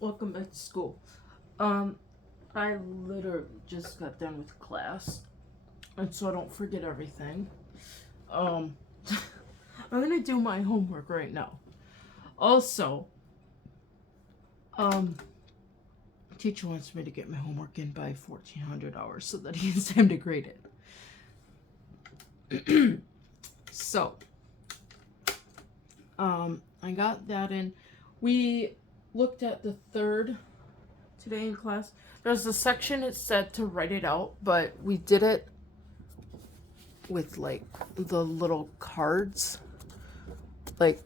Welcome back to school. I literally just got done with class, and so I don't forget everything. Um, I'm gonna do my homework right now. Also, um, teacher wants me to get my homework in by 1400 hours so that he has time to grade it. So, I got that in. We looked at the third today in class. There's a section it said to write it out, but we did it with like the little cards, like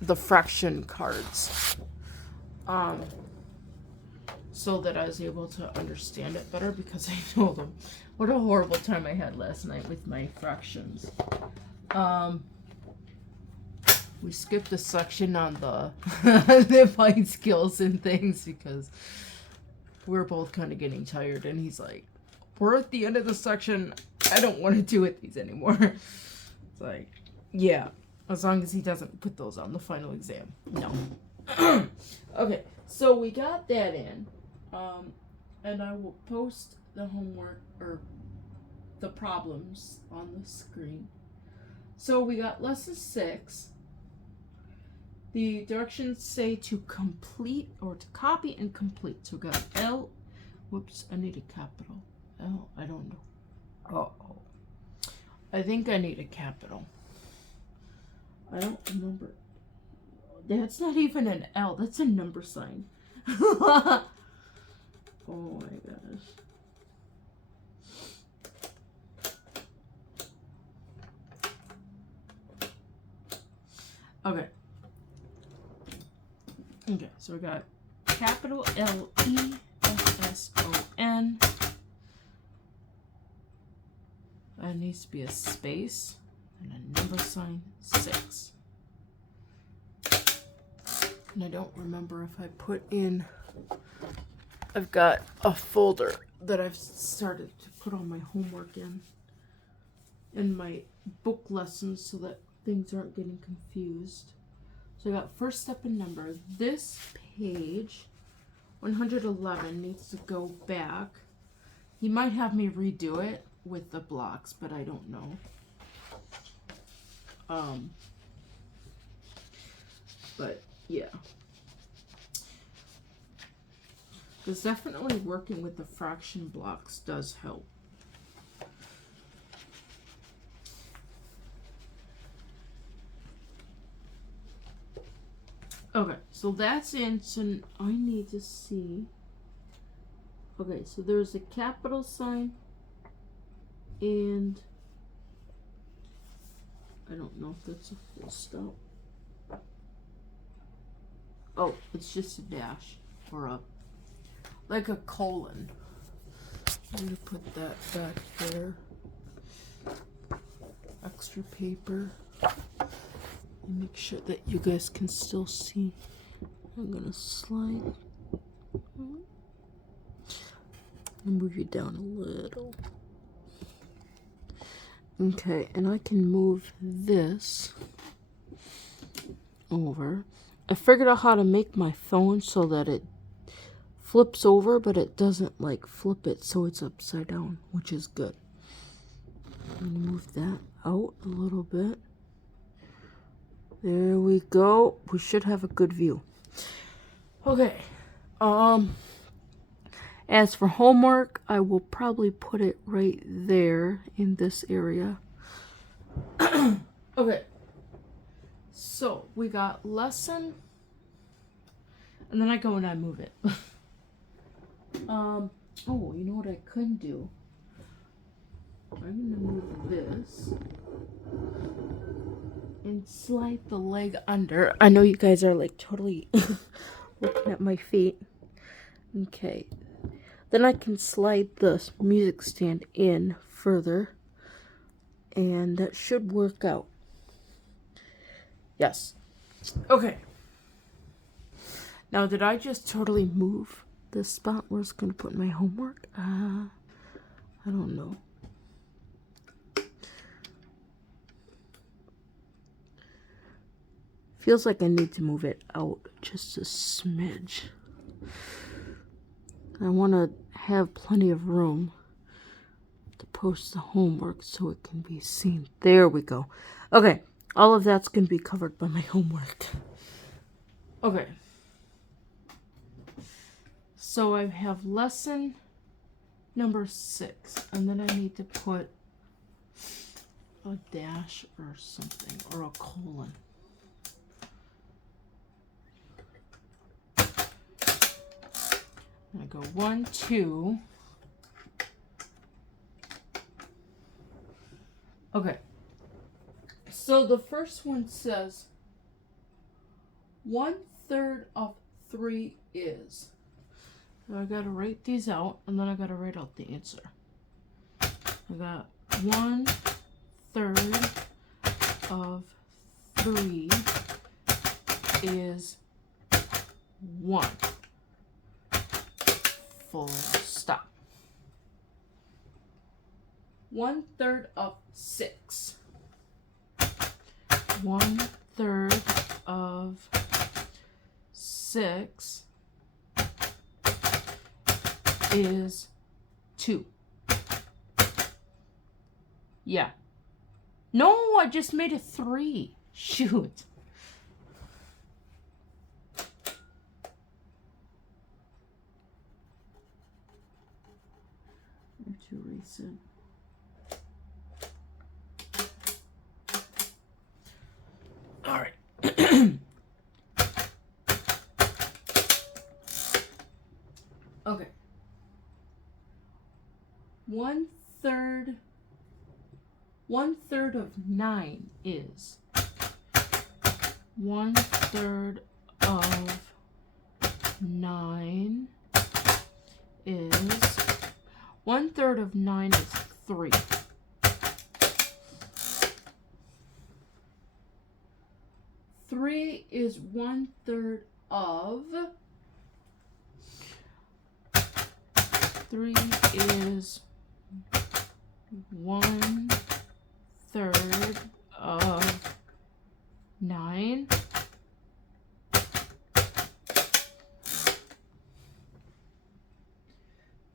the fraction cards, so that I was able to understand it better because I told them what a horrible time I had last night with my fractions. We skipped a section on the the mind skills and things because we're both kind of getting tired, and he's like, we're at the end of the section, I don't want to do it these anymore. It's like, yeah, as long as he doesn't put those on the final exam. No. Okay, so we got that in, and I will post the homework or the problems on the screen. So we got lesson 6. The directions say to complete or to copy and complete. So we got L. Whoops, I need a capital. L, I don't know. Uh-oh. I think I need a capital. I don't remember. That's not even an L. That's a number sign. Oh my gosh. Okay. Okay, so we got capital L-E-S-S-O-N. That needs to be a space and a number sign 6. And I don't remember if I put in, I've got a folder that I've started to put all my homework in and my book lessons so that things aren't getting confused. So I got first step in number. This page, 111, needs to go back. He might have me redo it with the blocks, but I don't know. But yeah. Because definitely working with the fraction blocks does help. Okay, so that's in, so I need to see. Okay, so there's a capital sign, and I don't know if that's a full stop. Oh, it's just a dash, or a, like a colon. I'm gonna put that back there. Extra paper. And make sure that you guys can still see. I'm gonna slide. Move you down a little. Okay, and I can move this over. I figured out how to make my phone so that it flips over, but it doesn't like flip it so it's upside down, which is good. I'm gonna move that out a little bit. There we go. We should have a good view. Okay. As for homework, I will probably put it right there in this area. Okay. So we got lesson, and then I go and I move it. Oh, you know what I couldn't do? I'm gonna move this and slide the leg under. I know you guys are like totally looking at my feet. Okay. Then I can slide the music stand in further, and that should work out. Yes. Okay. Now, did I just totally move the spot where it's going to put my homework? I don't know. Feels like I need to move it out just a smidge. I want to have plenty of room to post the homework so it can be seen. There we go. Okay, all of that's going to be covered by my homework. Okay. So I have lesson number 6, and then I need to put a dash or something, or a colon. I go 1, 2. Okay. So the first one says 1/3 of 3 is. So I gotta write these out, and then I gotta write out the answer. I got 1/3 of 3 is 1. Full stop. 1/3 of 6. 1/3 of 6 is 2. Yeah. No, I just made it 3. Shoot. To reset. All right. Okay. 1/3 of 9 is. 1/3 of 9 is. 1/3 of 9 is 3. 3 is 1/3 of. 3 is 1/3 of 9.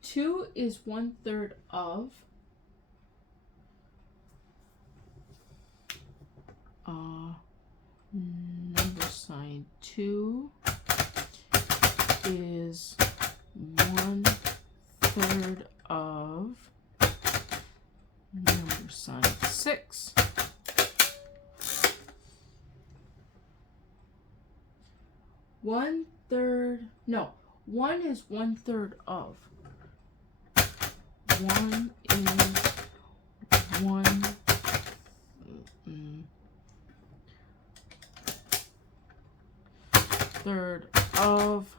2 is 1/3 of. Number sign 2 is 1/3 of number sign 6. 1/3. No, 1 is 1/3 of. 1 is 1/3 of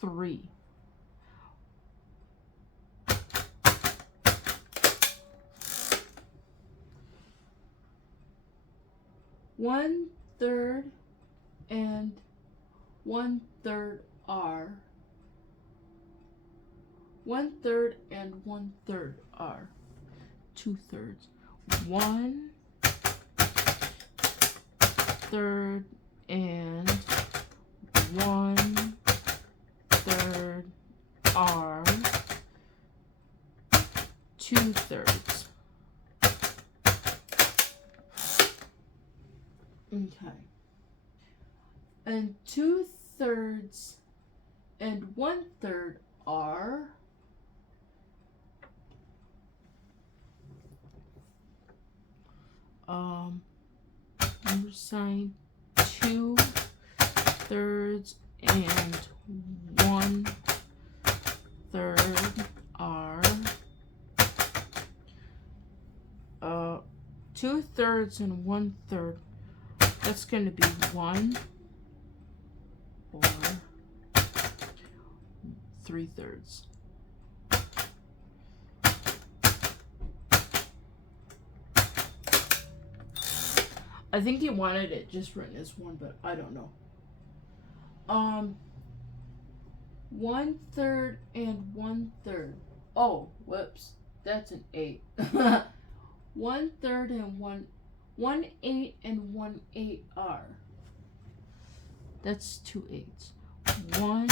3. 1/3 and 1/3 are. 1/3 and 1/3 are 2/3. 1/3 and 1/3 are 2/3. Okay. And 2/3 and 1/3 are. Number sign 2/3 and 1/3 are 2/3 and 1/3. That's going to be 1 or 3/3. I think he wanted it just written as 1, but I don't know. 1/3 and 1/3. Oh, whoops. That's an 8. 1/3 and 1/8 and 1/8 are. That's 2 8s. 1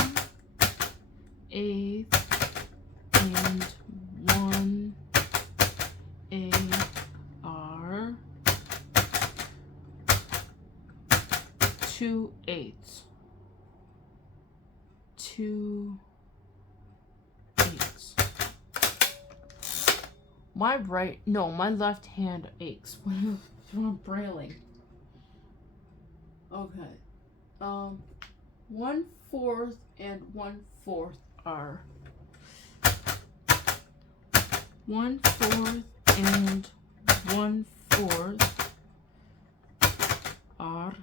eighth, and 1 AR 2 eighths. 2 eighths. My left hand aches when I'm brailing. Okay. 1/4 and 1/4 are 1/4 and 1/4 are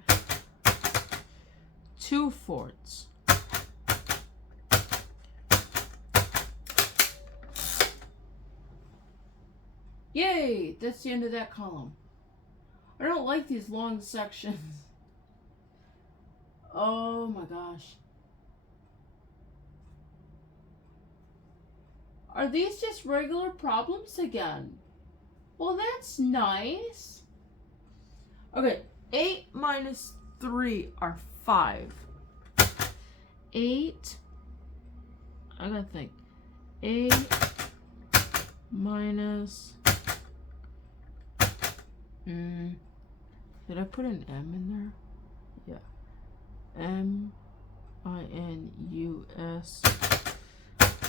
2/4. Yay! That's the end of that column. I don't like these long sections. Oh my gosh. Are these just regular problems again? Well, that's nice. Okay, 8 minus 3 are 5. 8, I gotta think. 8 minus... did I put an M in there? Yeah. M-I-N-U-S.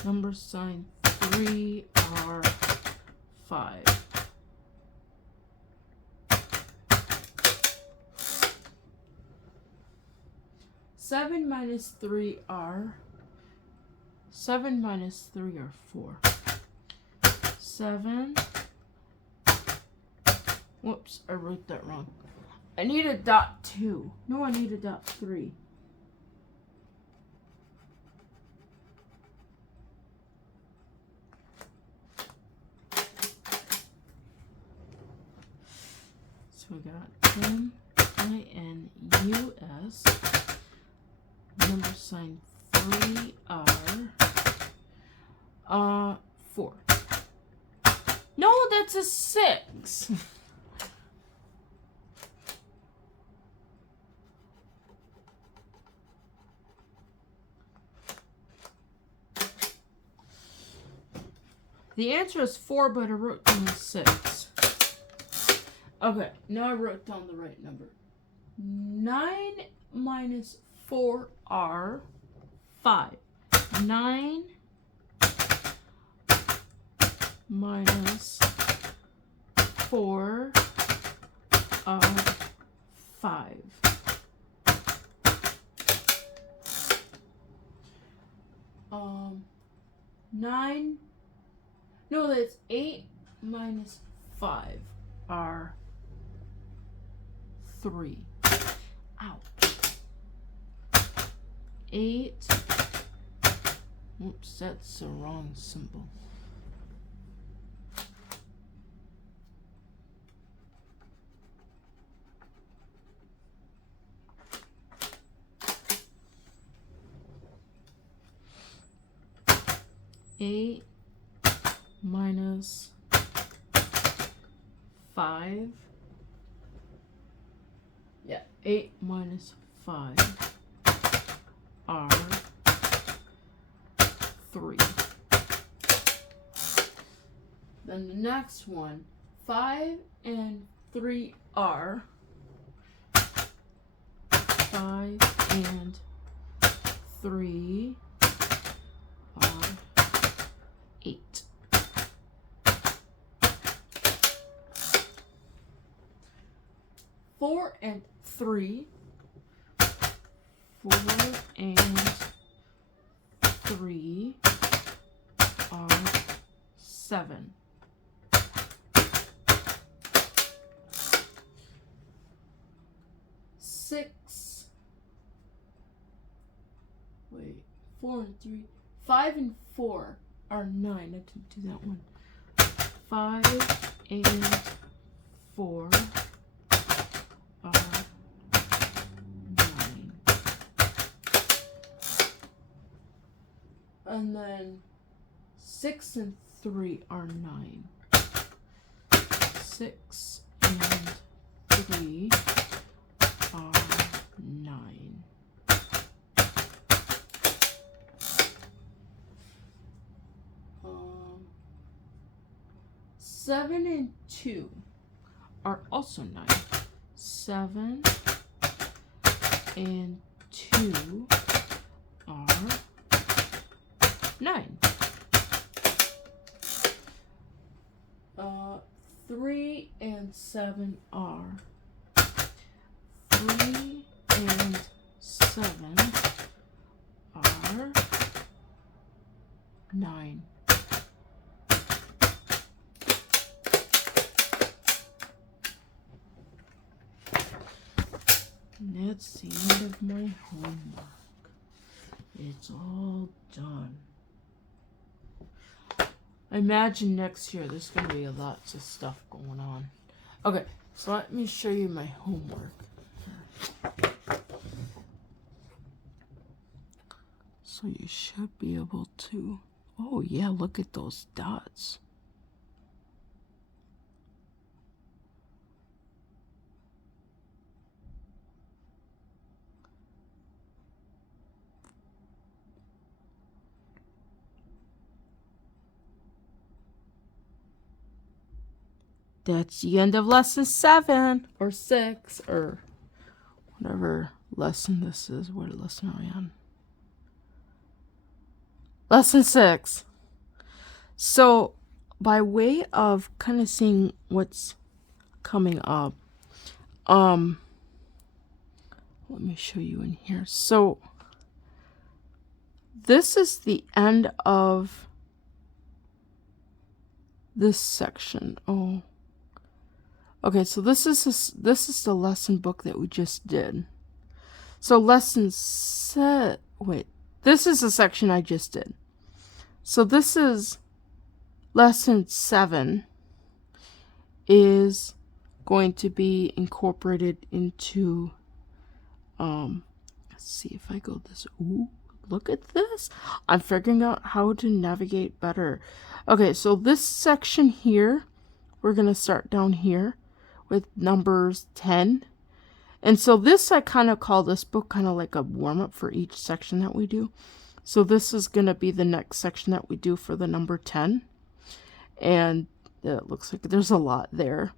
Number sign 3 are 5. Seven minus 3 are 4. 7. Whoops, I wrote that wrong. I need a dot 2. No, I need a dot 3. So we got M-I-N-U-S. Number sign 3 are 4. No, that's a 6. The answer is 4, but I wrote down 6. Okay, now I wrote down the right number. 9 minus 4 are 5. 9 minus 4 are 5. Nine. No, that's 8 minus 5 are 3. Ow. 8. Oops, that's the wrong symbol. Eight minus 5. Yeah, 8 minus 5 are 3. Then the next one, 5 and 3 are 5 and 3 are 8. Four and 3. 4 and 3 are 7. 6. Wait, 4 and 3. 5 and 4 are 9. I didn't do that one. 5 and 4 are 9. And then 6 and 3 are 9. 6 and 3 are 9. 7 and 2 are also 9. 7 and 2 are 9. 3 and 7 are 3 and 7 are 9. And that's the end of my homework. It's all done. I imagine next year there's going to be lots of stuff going on. Okay, so let me show you my homework. So you should be able to... Oh yeah, look at those dots. That's the end of lesson 7 or 6 or whatever lesson this is. What lesson are we on? Lesson 6. So, by way of kind of seeing what's coming up, let me show you in here. So, this is the end of this section. Oh. Okay, so this is the lesson book that we just did. So this is the section I just did. So this is lesson 7 is going to be incorporated into let's see if I go this. Ooh, look at this. I'm figuring out how to navigate better. Okay, so this section here, we're going to start down here with numbers 10. And so this, I kind of call this book kind of like a warm-up for each section that we do. So this is going to be the next section that we do for the number 10. And it looks like there's a lot there.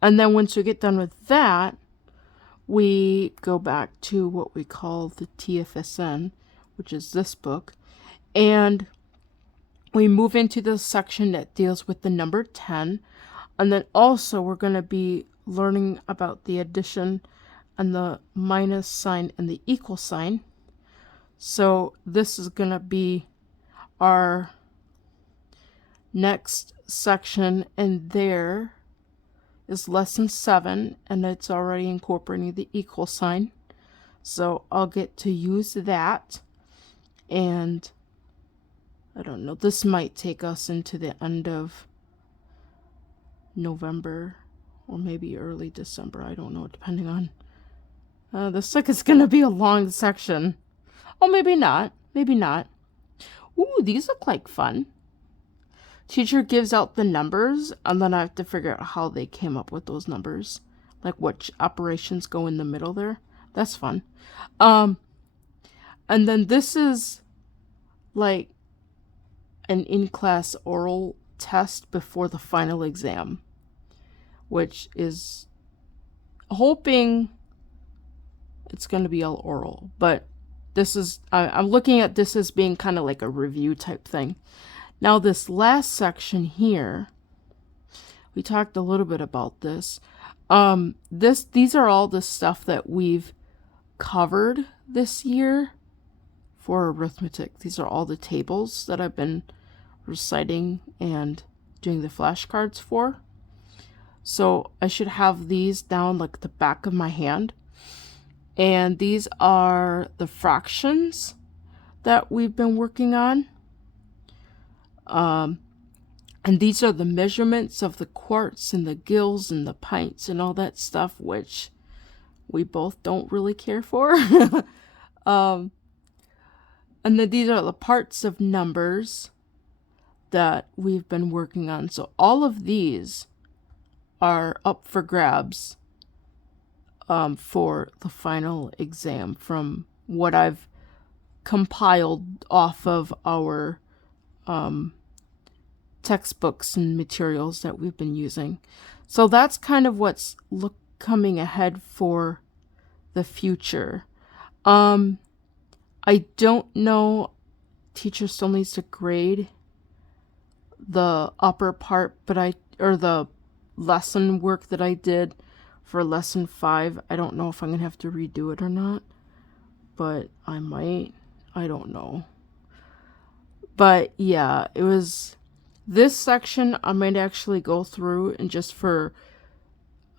And then once we get done with that, we go back to what we call the TFSN, which is this book. And we move into the section that deals with the number 10. And then also we're going to be learning about the addition and the minus sign and the equal sign. So this is going to be our next section, and there is lesson 7, and it's already incorporating the equal sign. So I'll get to use that, and I don't know, this might take us into the end of November or maybe early December. I don't know, depending on this. Like, it's gonna be a long section. Oh, maybe not. Maybe not. Ooh, these look like fun. Teacher gives out the numbers, and then I have to figure out how they came up with those numbers, like which operations go in the middle there. That's fun. And then this is like an in-class oral test before the final exam, which is hoping it's going to be all oral, but this is, I'm looking at this as being kind of like a review type thing. Now this last section here, we talked a little bit about this. These are all the stuff that we've covered this year for arithmetic. These are all the tables that I've been reciting and doing the flashcards for. So I should have these down like the back of my hand. And these are the fractions that we've been working on. And these are the measurements of the quarts and the gills and the pints and all that stuff, which we both don't really care for. And then these are the parts of numbers that we've been working on. So all of these are up for grabs for the final exam from what I've compiled off of our 10 textbooks and materials that we've been using. So that's kind of what's coming ahead for the future. I don't know. Teacher still needs to grade the upper part, or the lesson work that I did for lesson 5. I don't know if I'm gonna have to redo it or not, but I might. I don't know. But yeah, it was this section I might actually go through and just for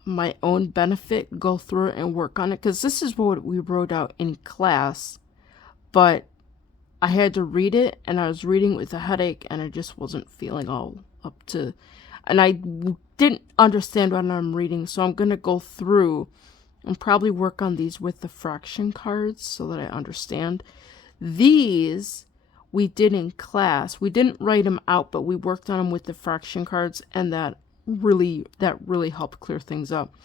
my own benefit go through it and work on it, because this is what we wrote out in class, but I had to read it and I was reading with a headache and I just wasn't feeling all up to, and I didn't understand what I'm reading, so I'm gonna go through and probably work on these with the fraction cards so that I understand. These we did in class. We didn't write them out, but we worked on them with the fraction cards, and that really helped clear things up.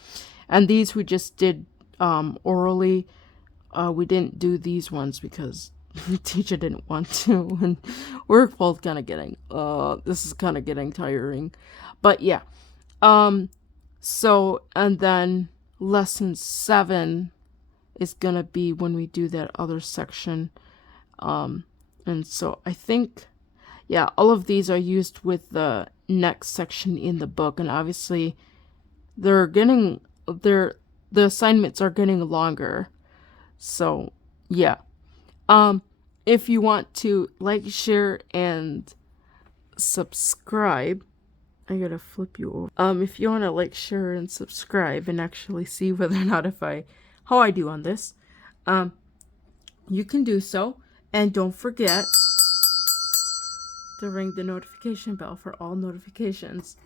And these we just did orally. We didn't do these ones because the teacher didn't want to, and we're both kind of getting this is kind of getting tiring. But yeah, so, and then lesson 7 is gonna be when we do that other section. And so I think, yeah, all of these are used with the next section in the book, and obviously the assignments are getting longer. So yeah. If you want to like, share, and subscribe, I gotta flip you over. If you want to like, share, and subscribe and actually see whether or not how I do on this, you can do so. And don't forget to ring the notification bell for all notifications.